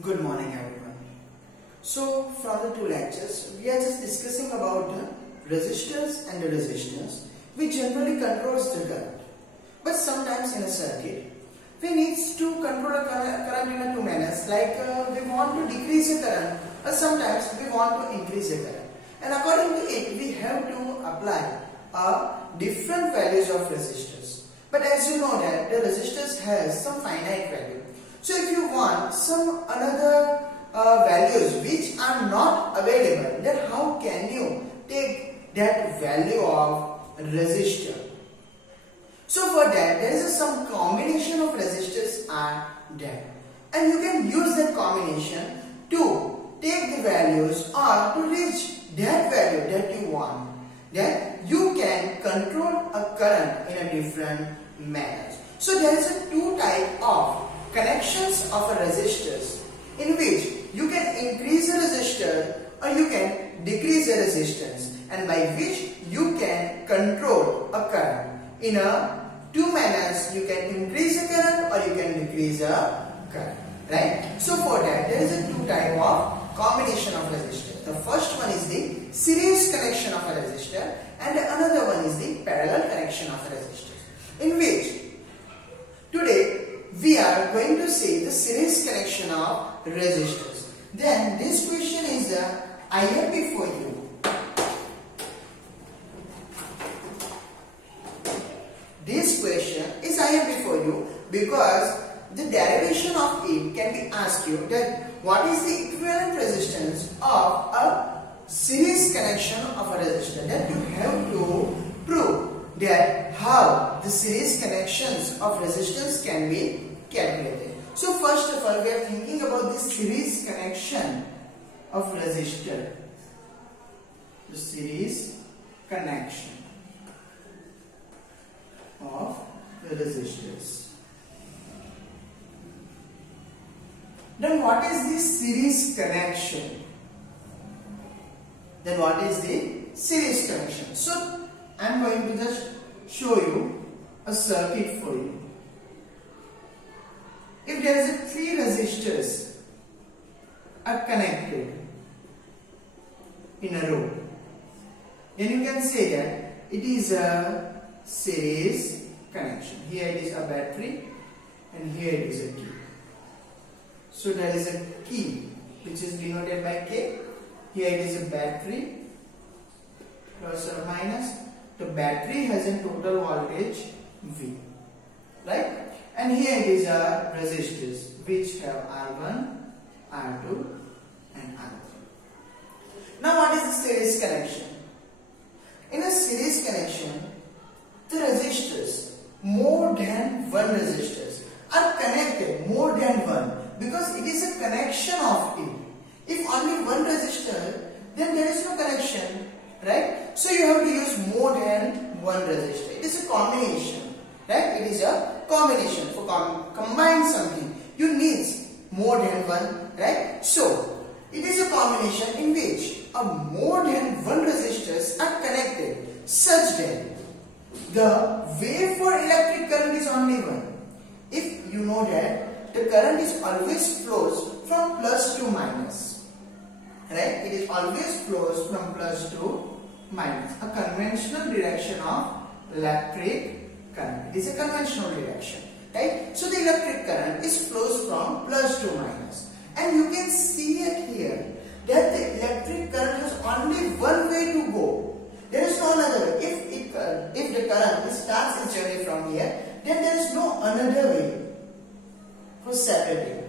Good morning everyone. So from the two lectures we are just discussing about the resistors and the resistance which generally controls the current. But sometimes in a circuit we need to control a current in a two manners, like we want to decrease the current or sometimes we want to increase the current. And according to it we have to apply different values of resistors. But as you know that the resistors has some finite value. So if you want some another values which are not available, then how can you take that value of resistor? So for that there is some combination of resistors are there, and you can use that combination to take the values or to reach that value that you want. Then you can control a current in a different manner. So there is a two type of connections of a resistors in which you can increase the resistor or you can decrease the resistance, and by which you can control a current in a two manners. You can increase the current or you can decrease the current, right? So for that there is a two type of combination of resistors. The first one is the series connection of a resistor and another one is the parallel connection of a resistor, in which today we are going to see the series connection of resistors. Then this question is I have before you. This question is I have before you because the derivation of it can be asked you that what is the equivalent resistance of a series connection of a resistor. Then you have to prove that how the series connections of resistance can be calculated. So first of all we are thinking about the series connection of resistor. The series connection of the resistors. Then what is the series connection? Then what is the series connection? So I am going to just show you a circuit for you. If there is a three resistors are connected in a row, then you can say that it is a series connection. Here it is a battery and here it is a key. So there is a key which is denoted by K. Here it is a battery, plus or minus. The battery has a total voltage V, right? And here it is a resistors which have R1, R2 and R3. Now what is the series connection? In a series connection, the resistors, more than one resistors, are connected more than one because it is a connection of it. If only one resistor, then there is no connection, right? So you have to use more than one resistor. It is a combination, right? It is a combination. For combine something, you need more than one, right? So it is a combination in which more than one resistors are connected such that the wave for electric current is only one. If you know that the current is always flows from plus to minus, right? It is always flows from plus to minus. A conventional direction of electric current. It is a conventional direction, right? So the electric current is flows from plus to minus, and you can see it here that the electric current has only one way to go. There is no another way. If the current starts its journey from here, then there is no another way for separating,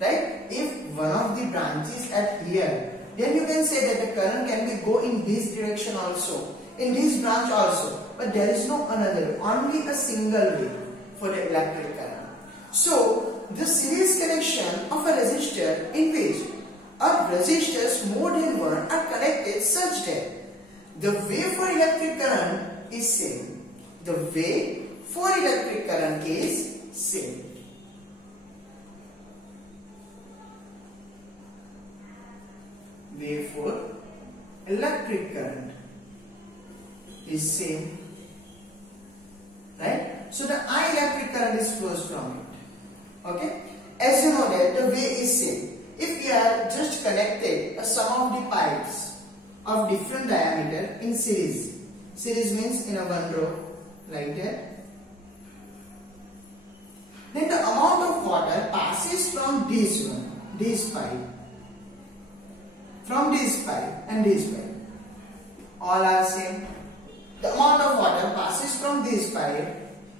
right? If one of the branches at here, then you can say that the current can be go in this direction also, in this branch also, but there is no another way, only a single way for the electric current. So the series connection of a resistor in which resistors more than one are connected such that the way for electric current is same. The way for electric current is same. Way for electric current is same, right? So the I electric current is flows from it, okay? as you know that the way is same. If we are just connected a sum of the pipes of different diameter in series. Series means in a one row like that. Then the amount of water passes from this pipe, from this pipe and this pipe. All are same. The amount of water passes from this pipe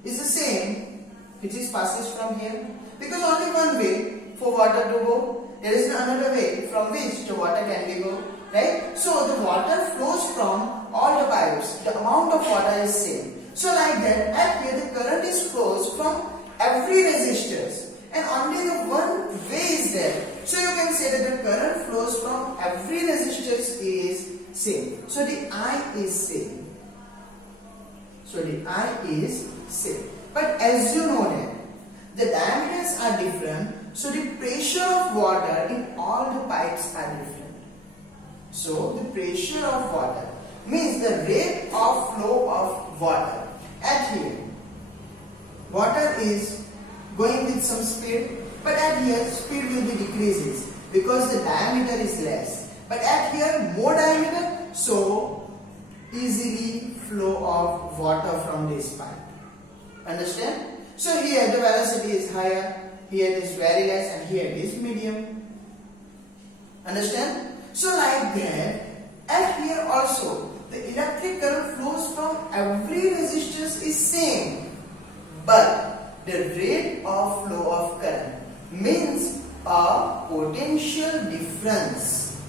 is the same which is passes from here, because only one way for water to go. There is another way from which the water can be go, right? So the water flows from all the pipes. The amount of water is same. So like that, at here the current is flows from every resistors, and only the one way is there. So you can say that the current flows from every resistors is same. So the I is same. So the I is same. But as you know that the diameters are different, so the pressure of water in all the pipes are different. So the pressure of water means the rate of flow of water. At here, water is going with some speed, but at here speed will be decreases because the diameter is less. But at here more diameter, so easily flow of water from this pipe. Understand? So here the velocity is higher, here it is very less, and here it is medium. Understand? So like that, at here also the electric current flows from every resistance is same, but the rate of flow of current means a potential difference.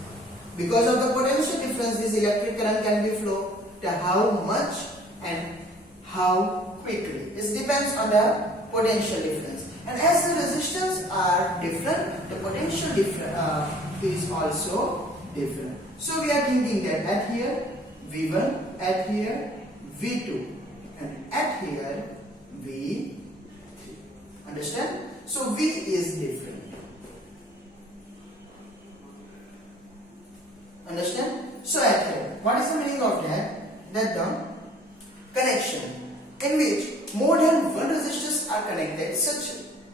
Because of the potential difference, this electric current can be flow to how much and how quickly. It depends on the potential difference. And as the resistance are different, the potential is also different. So we are thinking that at here V1, at here V2, and at here V3. Understand? So V is different. Understand? So at here, what is the meaning of that? That the connection in which more than one resistors are connected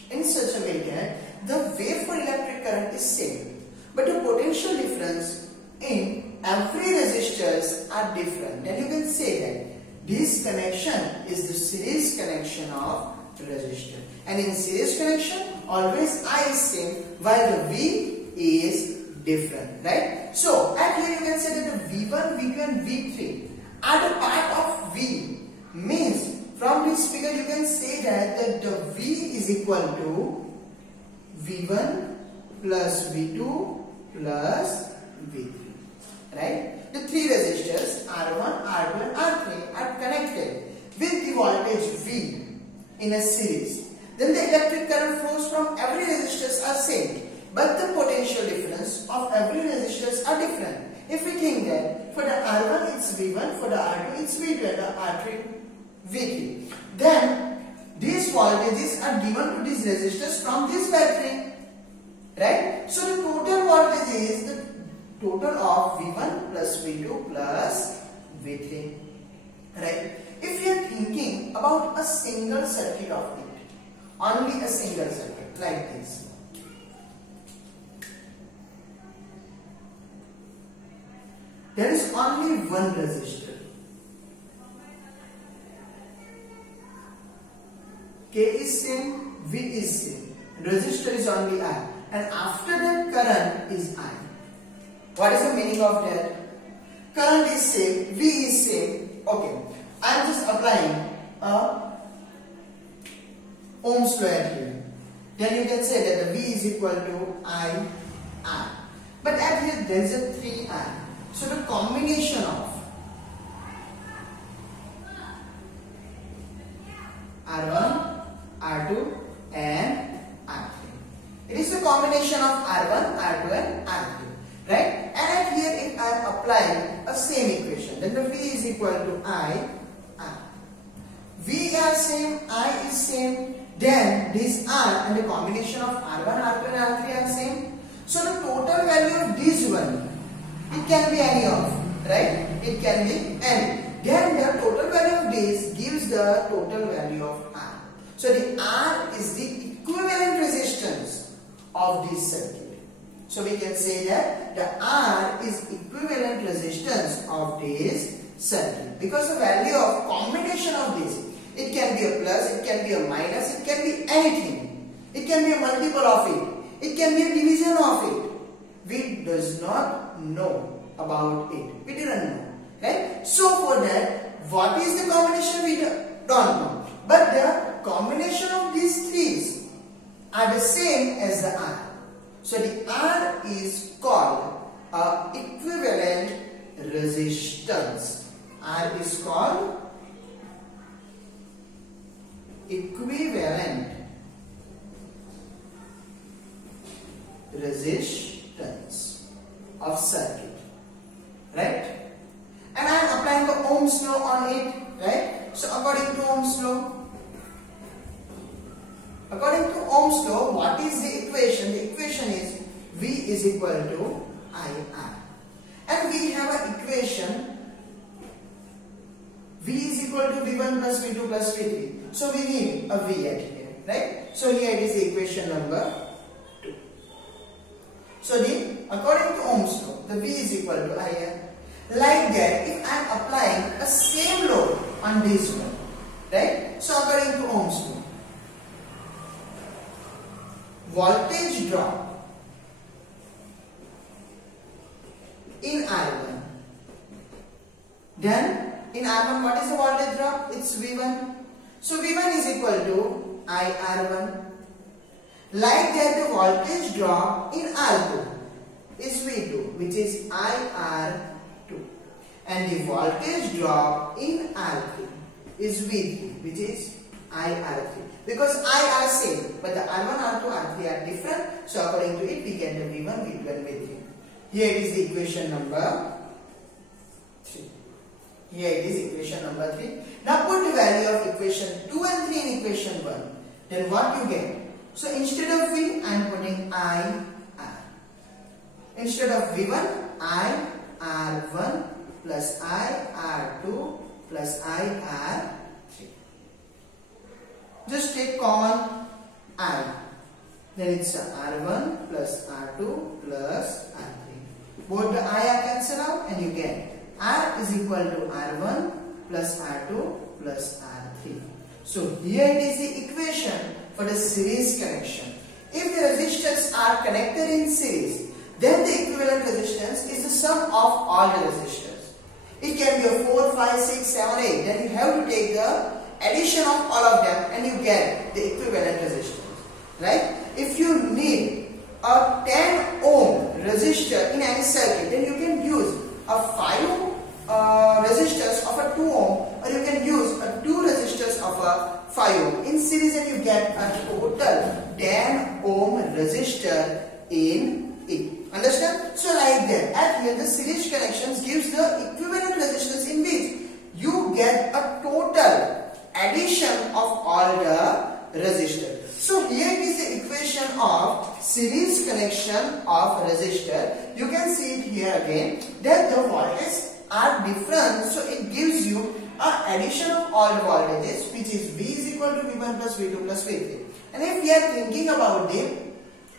in such a way that the wave for electric current is same, but the potential difference in every resistors are different. Then you can say that this connection is the series connection of resistor. And in series connection, always I is same while the V is different, right? So at here you can say that the V1, V2 and V3 are the part of V. Means from this figure you can say that the V is equal to V1 plus V2 plus V3, right? The three resistors R1, R2 and R3 are connected with the voltage V in a series. Then the electric current flows from every resistors are same, but the potential difference of every resistors are different. If we think that for the R1 it's V1, for the R2 it's V2 and the R3 V3, then these voltages are given to these resistors from this battery, right? So the total voltage is the total of V1 plus V2 plus V3, right? If you are thinking about a single circuit of it, only a single circuit like this, there is only one resistor. K is same, V is same, resistor is only I, and after that current is I. What is the meaning of that? Current is same, V is same. Okay, I am just applying a Ohm's law here. Then you can say that the V is equal to I. But at here there is a 3I. So the combination of R1, R2 and R3. It is the combination of R1, R2 and R3. Right? And at here if I am applying a same equation, then the V is equal to I. V are same, I is same, then this R and the combination of R1, R2 and R3 are same. So the total value of this one, it can be any of, right? It can be any. Then the total value of this gives the total value of R. So the R is the equivalent resistance of this circuit. So we can say that the R is equivalent resistance of this circuit, because the value of combination of this, it can be a plus, it can be a minus, it can be anything. It can be a multiple of it. It can be a division of it. We does not know about it. We didn't know. Right? So for that, what is the combination we don't know. But the combination of these threes are the same as the R. So the R is called equivalent resistance. R is called equivalent resistance of circuit, right? And I am applying the Ohm's law on it, right? So according to Ohm's law, what is the equation? The equation is V is equal to IR, and we have an equation V is equal to V1 plus V2 plus V3. So we need a V at here, right? So here it is the equation number 2. So according to Ohm's law, the V is equal to IR. Like that, if I am applying a same load on this one, right? So according to Ohm's law, voltage drop in R1. Then in R1, what is the voltage drop? It's V1. So V1 is equal to IR1. Like that, the voltage drop in R2 is V2, which is IR2. And the voltage drop in R3 is V3, which is IR3. Because I are same, but the R1, R2, R3 are different. So according to it, we get the V1, V2 and V3. Here it is the equation number 3. Here it is equation number 3. Now put the value of equation 2 and 3 in equation 1. Then what you get? So instead of V, I am putting IR. Instead of V1, IR1 plus IR2 plus IR3. Just take common I. Then it's R1 plus R2 plus R3. Both the I are cancelled out and you get R is equal to R1 plus R2 plus R3. So here it is the equation for the series connection. If the resistors are connected in series, then the equivalent resistance is the sum of all the resistors. It can be a 4, 5, 6, 7, 8. Then you have to take the addition of all of them and you get the equivalent resistance. Right? If you need a 10 ohm resistor in any circuit, then you can use a 5 resistors of a 2 ohm, or you can use a 2 resistors of a 5 ohm in series, and you get a total 10 ohm resistor in it. Understand? So like that, at here the series connections gives the equivalent resistance in which you get a total addition of all the resistors. So here is the equation of series connection of resistor. You can see it here again that the voltages are different, so it gives you an addition of all the voltages, which is V is equal to V1 plus V2 plus V3. And if we are thinking about the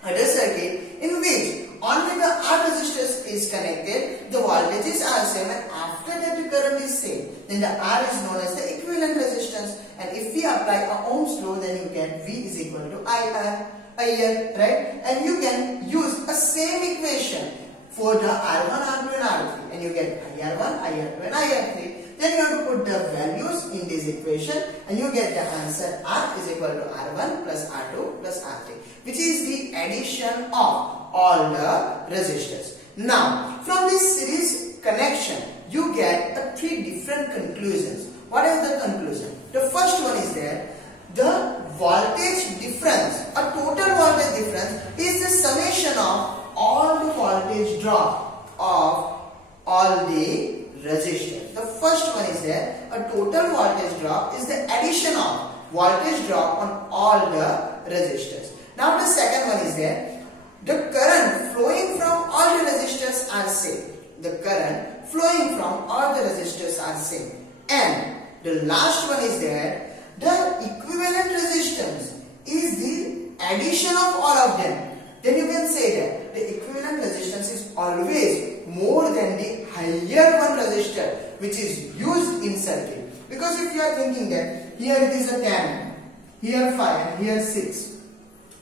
other circuit in which only the R resistors is connected, the voltages are same, and after that the current is same, then the R is known as the equivalent resistance. And if we apply a Ohm's law, then you get V is equal to IR, right? And you can use a same equation for the R1, R2 and R3, and you get IR1, IR2 and IR3. Then you have to put the values in this equation and you get the answer R is equal to R1 plus R2 plus R3, which is the addition of all the resistors. Now, from this series connection, you get 3 different conclusions. What is the conclusion? The first one is that the voltage difference, a total voltage difference, is the summation of all the voltage drop of all the resistors. The first one is that a total voltage drop is the addition of voltage drop on all the resistors. Now the second one is that the current flowing from all the resistors are same. The current flowing from all the resistors are same. And the last one is that the equivalent resistance is the addition of all of them. then you can say that the equivalent resistance is always more than the higher one resistor which is used in circuit. Because if you are thinking that here it is a 10, here 5 and here 6,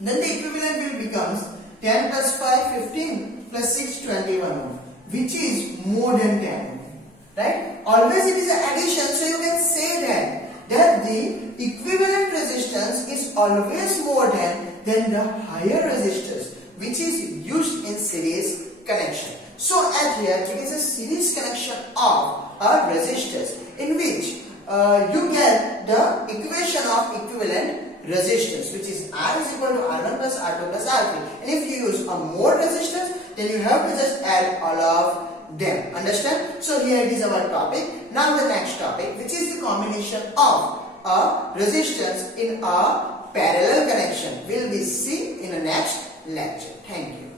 then the equivalent will becomes 10 plus 5 15 plus 6 21 ohm, which is more than 10 ohm, right? Always it is an addition, so you can say that the equivalent resistance is always more than the higher resistors which is used in series connection. So at here it is a series connection of resistors in which you get the equation of equivalent resistance, which is R is equal to R1 plus R2 plus R3. And if you use more resistors, then you have to just add all of them. Understand? So here it is our topic. Now the next topic, which is the combination of a resistance in a parallel connection, will be seen in the next lecture. Thank you.